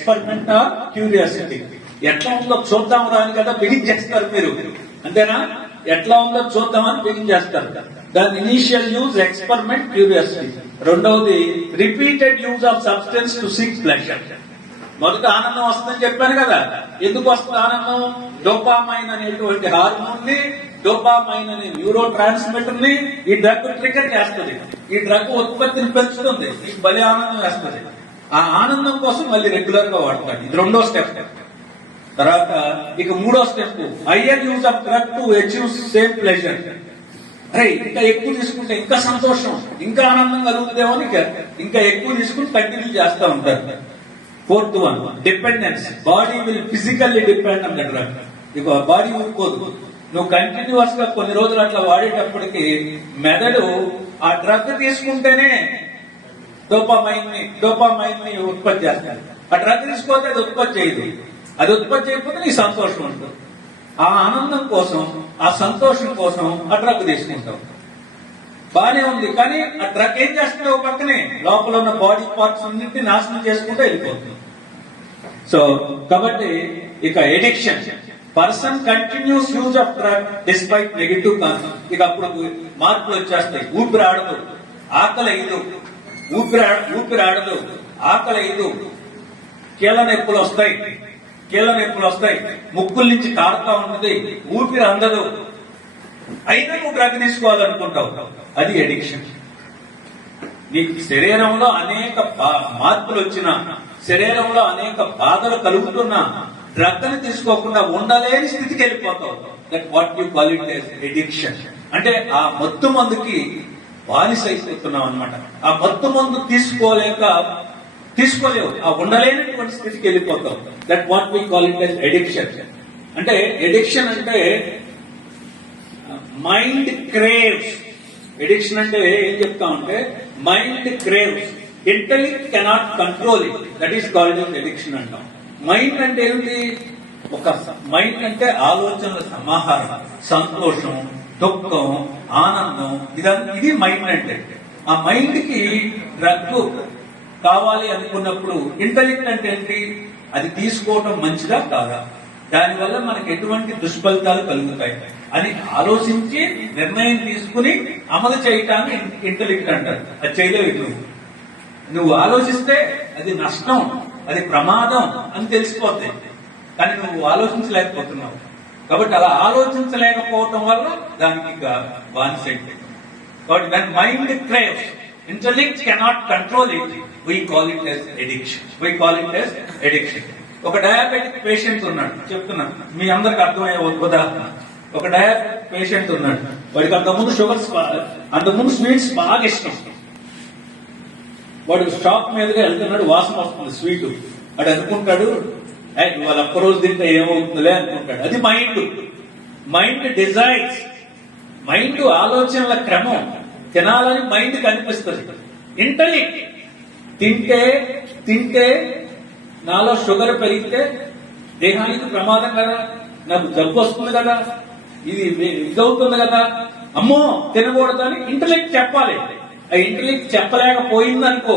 Experiment are curiosity. ఎట్లా ఉందో చూద్దాం రాని కదా బిగిన్ చేస్తారు మీరు, అంతేనా? ఎట్లా ఉందో చూద్దామని బిగిన్ చేస్తారు. దాని ఇనీషియల్ యూజ్ ఎక్స్పెరిమెంట్, క్యూరియాసిటీ. రెండవది repeated use of substance to seek pleasure. మొదట ఆనందం వస్తుందని చెప్పాను కదా. ఎందుకు వస్తుంది ఆనందం? డోపామైన్ అనేటువంటి హార్మోన్ ని, డోపామైన్ అనే న్యూరో ట్రాన్స్మిటర్ ని ఈ డ్రగ్ ట్రిగర్ చేస్తుంది. ఈ డ్రగ్ ఉత్పత్తిని పెంచుతుంది, మీకు భలే ఆనందం వేస్తుంది. ఆ ఆనందం కోసం మళ్ళీ రెగ్యులర్ గా వాడతాడు. ఇది రెండో స్టెప్. తర్వాత ఇక మూడో step, higher use of drug to achieve same pleasure. అరే ఇంకా ఎక్కువ తీసుకుంటే ఇంకా సంతోషం, ఇంకా ఆనందం కలుగుతుందేమో అని ఇంకా ఎక్కువ తీసుకుని కంటిన్యూ చేస్తూ ఉంటారు. Fourth one, dependence. Body will physically depend on the drug. ఇక బాడీ ఊరుకోదు. నువ్వు కంటిన్యూస్ గా కొన్ని రోజులు అట్లా వాడేటప్పటికి మెదడు ఆ డ్రగ్ తీసుకుంటేనే డోపామైన్ ని ఉత్పత్తి చేస్తాడు. ఆ డ్రగ్ తీసుకోతే అది ఉత్పత్తి చేయదు. అది ఉత్పత్తి చేయకపోతే నీ సంతోషం ఉంటుంది. ఆ ఆనందం కోసం, ఆ సంతోషం కోసం ఆ డ్రగ్ తీసుకుంటాం. బానే ఉంది, కానీ ఆ డ్రగ్ ఏం చేస్తుంది? ఒక పక్కనే లోపల ఉన్న బాడీ పార్ట్స్ అన్నింటినీ నాశనం చేసుకుంటూ వెళ్ళిపోతుంది. సో కాబట్టి ఇక addiction, person continuous use of drug despite negative concept. ఇక అప్పుడు మార్పులు వచ్చేస్తాయి. ఊపిరి ఆడదు, ఆకలి అయ్యదు, ఊపిరి ఆడదు, ఆకలి అయ్యదు, కీళ్ళ నొప్పులు వస్తాయి, ముక్కుల నుంచి కారుతా ఉన్నది, ఊపిరి అందదు. అయినా నువ్వు డ్రగ్ తీసుకోవాలనుకుంటావు. అది ఎడిక్షన్. నీకు శరీరంలో అనేక మార్పులు వచ్చినా, శరీరంలో అనేక బాధలు కలుగుతున్నా డ్రగ్ ని తీసుకోకుండా ఉండలేని స్థితికి వెళ్ళిపోతావు. That what you call it as addiction. అంటే ఆ మత్తు మందుకి బానిస అయిపోతున్నావు అనమాట. ఆ మత్తు మందు తీసుకోలేవు, ఆ ఉండలేనటువంటి స్థితికి వెళ్ళిపోతావు. That what we call it as addiction. అంటే ఎడిక్షన్ అంటే మైండ్ క్రేవ్స్. ఎడిక్షన్ అంటే ఏం చెప్తా ఉంటే mind craves, intellect cannot control it. That is called addiction అంటాం. మైండ్ అంటే ఏమిటి? ఒక మైండ్ అంటే ఆలోచనల సమాహారం. సంతోషం, దుఃఖం, ఆనందం, ఇది మైండ్ అంటే. ఆ మైండ్ కి డ్రగ్ కావాలి అనుకున్నప్పుడు ఇంటెలెక్ట్ అంటే ఏంటి? అది తీసుకోవటం మంచిదా కాదా, దానివల్ల మనకి ఎటువంటి దుష్ఫలితాలు కలుగుతాయి అని ఆలోచించి నిర్ణయం తీసుకుని అమలు చేయటాన్ని ఇంటెలెక్ట్ అంటారు. అది చేయలేవు. నువ్వు ఆలోచిస్తే అది నష్టం, అది ప్రమాదం అని తెలిసిపోతాయి, కానీ నువ్వు ఆలోచించలేకపోతున్నావు. కాబట్టి అలా ఆలోచించలేకపోవటం వల్ల దానికి బానిస అయిపోయింది. కాబట్టి దాని mind craves, intellect cannot control it. We call it as addiction. ఒక డయాబెటిక్ పేషెంట్ ఉన్నాడు, చెప్తున్నాను మీ అందరికి అర్థమయ్యే ఉదాహరణ. ఒక డయాబెటిక్ పేషెంట్ ఉన్నాడు, వాడికి అంతకుముందు స్వీట్స్ బాగా ఇష్టం. వాడు షాప్ మీదుగా వెళ్తున్నాడు, వాసన వస్తుంది స్వీట్. వాడు అనుకుంటాడు వాళ్ళ ఒక్కరోజు తింటే ఏమవుతుందిలే అనుకుంటాడు. అది మైండ్ డిజైర్స్. మైండ్ ఆలోచనల క్రమం. తినాలని మైండ్ కనిపిస్తుంది. ఇంటెలెక్ట్ తింటే నాలో షుగర్ పెరిగితే దేహానికి ప్రమాదం కదా, నాకు జబ్బు వస్తుంది కదా, ఇదవుతుంది కదా, అమ్మో తినకూడదని ఇంటెలెక్ట్ చెప్పాలి. ఆ ఇంటెలెక్ట్ చెప్పలేకపోయిందనుకో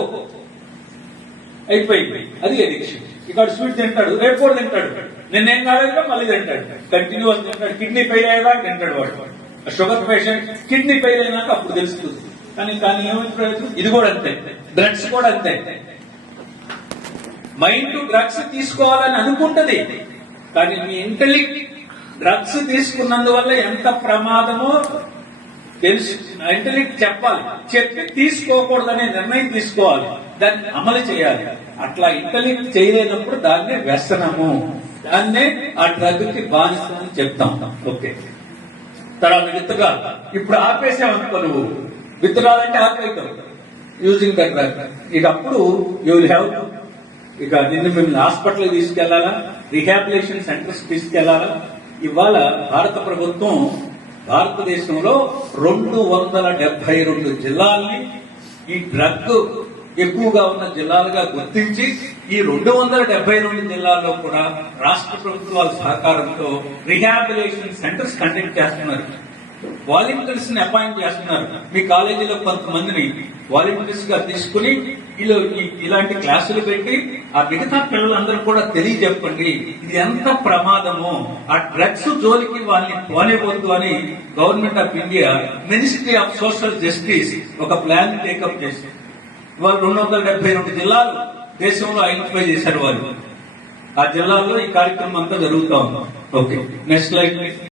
అయిపోయింది, అది ఎడిక్షన్. ఇక్కడ స్వీట్ తింటాడు, రేపు కూడా తింటాడు, నిన్నేం కాలేదుగా మళ్ళీ తింటాడు, కంటిన్యూస్ తింటాడు. కిడ్నీ ఫెయిల్ అయ్యేదాకా తింటాడు వాడు. షుగర్ పేషెంట్ కిడ్నీ ఫెయిల్ అయినాక అప్పుడు తెలుస్తుంది. కానీ ఏమైంది ప్రయోజనం? ఇది కూడా అంతే, డ్రగ్స్ కూడా అంతే. మైండ్ డ్రగ్స్ తీసుకోవాలని అనుకుంటది, కానీ మీ ఇంటెలెక్ట్ డ్రగ్స్ తీసుకున్నందువల్ల ఎంత ప్రమాదమో తెలుసు. ఇంటెలెక్ట్ చెప్పాలి, చెప్పి తీసుకోకూడదనే నిర్ణయం తీసుకోవాలి, దాన్ని అమలు చేయాలి. అట్లా ఇంటెలెక్ట్ చేయలేనప్పుడు దాన్నే వ్యసనము, దాన్నే ఆ డ్రగ్ కి బానిసం అని చెప్తాం. ఓకే, తర్వాత విత్డ్రాల్. ఇప్పుడు ఆపేసామనుకో, నువ్వు విత్డ్రాల్ అంటే ఆపేద్దాం యూజింగ్ ద డ్రగ్. ఇక అప్పుడు యూ విల్ హ్యావ్, ఇక మిమ్మల్ని హాస్పిటల్ తీసుకెళ్లాలా, రిహాబిలిటేషన్ సెంటర్స్ తీసుకెళ్లాలా. ఇవాళ భారత ప్రభుత్వం భారతదేశంలో 272 జిల్లాల్ని ఈ డ్రగ్ ఎక్కువగా ఉన్న జిల్లాలుగా గుర్తించి ఈ 272 జిల్లాల్లో కూడా రాష్ట్ర ప్రభుత్వాల సహకారంతో రిహాబిలిటేషన్ సెంటర్స్ కండక్ట్ చేస్తున్నారు. వాలంటీర్స్ ని అపాయింట్ చేస్తున్నారు. మీ కాలేజీలో కొంతమందిని వాలంటీర్స్ గా తీసుకుని వీళ్ళు ఇలాంటి క్లాసులు పెట్టి ఆ మిగతా పిల్లలందరూ కూడా తెలియజెప్పండి ఇది ఎంత ప్రమాదమో, ఆ డ్రగ్స్ జోలికి వాళ్ళని పోనేవద్దు అని government of India ministry of social justice ఒక ప్లాన్ టేకప్ చేసింది. వాళ్ళు 272 జిల్లాలు దేశంలో ఐడెంటిఫై చేశారు వాళ్ళు. ఆ జిల్లాల్లో ఈ కార్యక్రమం అంతా జరుగుతా ఉంది. Okay, next slide.